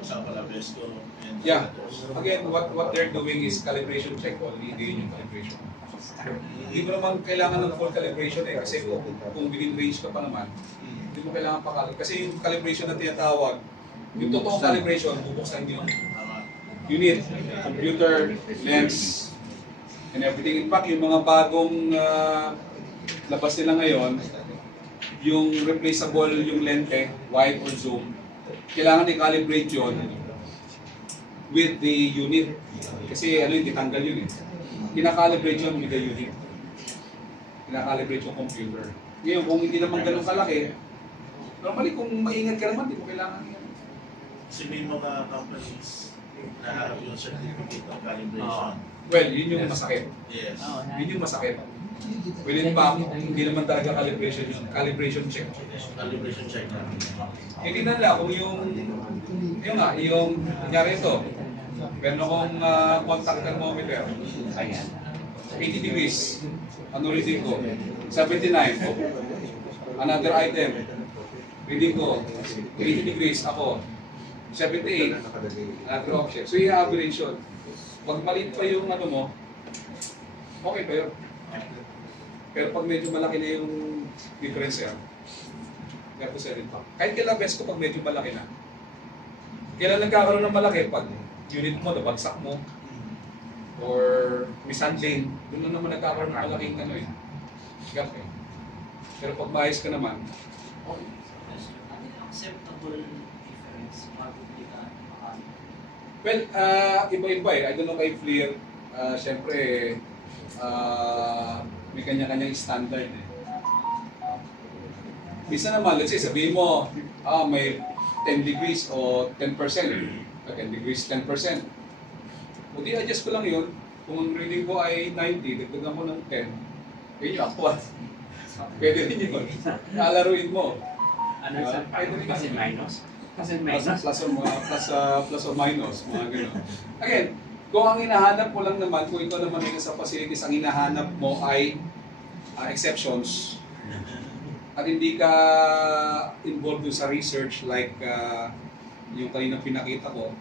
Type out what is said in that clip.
example, Avesco and Yeah. others. Again, what they're doing is calibration check only, hindi yun yung calibration. Hindi mo naman kailangan ng full calibration eh, kasi kung within range ka pa naman, hindi mo kailangan pa kasi yung calibration na tinatawag, yung totoong calibration, bubuksan yung unit, computer, lens, and everything. In fact, yung mga bagong labas nila ngayon, yung replaceable yung lente, wide or zoom, kailangan i-calibrate yun with the unit. Kasi ano yun, titanggal yun eh. Kinakalibrate yun with the unit. Kinakalibrate yung computer. Ngayon, kung hindi naman ganun kalaki, normally kung maingat ka naman, di mo kailangan yan. Kasi may mga companies na harap yung certificate of calibration. Well, yun yung masakit. Yes. Yun yung masakit. Well, in fact, hindi naman talaga calibration check. Calibration check na. Hindi na lang kung yung nangyari ito. Meron akong contact thermometer. 80 degrees. Ano reading ko? 79. Another item. Reading ko. 80 degrees. Ako. 78. Another object. So, i-average yun. Pag maliit pa yung ano mo, okay pa yun. Pero pag medyo malaki na yung difference yan, kaya po set it back. Kahit kailan best ko pag medyo malaki na. Kailan nagkakaroon ng malaki? Pag unit mo, nabagsak mo, or misunlane, doon na naman nagkakaroon ng malaking ano eh. Gap eh. Pero pag maayos ka naman, okay. Ano yung acceptable difference bago kita makano? Well, iba-iba eh. I don't know kay FLIR, syempre, may kanya-kanyang standard eh. Bisa naman, let's say, sabihin mo, may 10 degrees o 10%. 10 degrees, 10%. O di adjust ko lang yun. Kung ang reading ko ay 90, dagdagan ko ng 10. Yun yung actual. Pwede rin yun. Nalaruin mo. Ano sa plus and minus? Plus and minus? Plus or minus, mga gano'n. Again, kung ang hinahanap mo lang naman, kung ikaw naman may sa facilities, ang hinahanap mo ay exceptions. At hindi ka involved sa research like yung kanina pinakita ko,